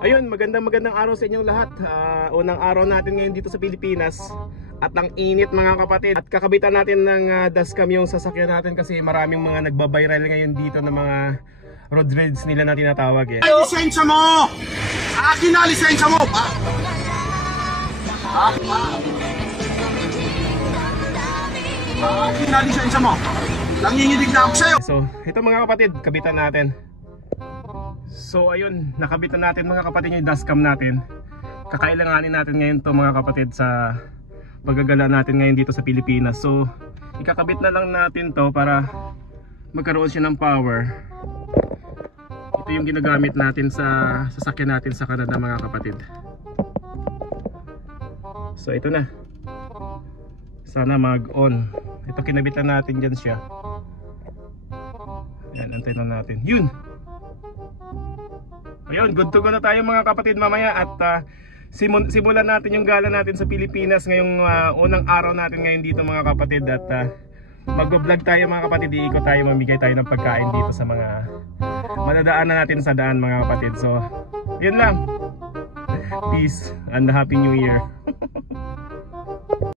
Ayun, magandang araw sa inyong lahat. Unang araw natin ngayon dito sa Pilipinas. At ang init mga kapatid. At kakabitan natin ng dashcam yung sasakyan natin kasi maraming mga nagbabiral ngayon dito ng mga road rage nila na tinatawag eh. Ay, lisensya mo! Akin na lisensya mo! Akin na lisensya mo! Nanginginig na ako sa'yo! So, ito mga kapatid, kabitan natin. So ayun, nakabitan natin mga kapatid yung dashcam natin. Kakailanganin natin ngayon to mga kapatid sa paggagala natin ngayon dito sa Pilipinas. So ikakabit na lang natin to para magkaroon siya ng power. Ito yung ginagamit natin sa sasakyan natin sa Canada mga kapatid. So ito na. Sana mag-on. Ito kinabitan natin dyan siya. Yan, antayin lang natin. Yun! Ayun, good to go na tayo mga kapatid mamaya. At simulan natin yung gala natin sa Pilipinas ngayong unang araw natin ngayon dito mga kapatid. At mag-vlog tayo mga kapatid. Iikot tayo, mamigay tayo ng pagkain dito sa mga madadaanan natin sa daan mga kapatid. So, yun lang. Peace and Happy New Year.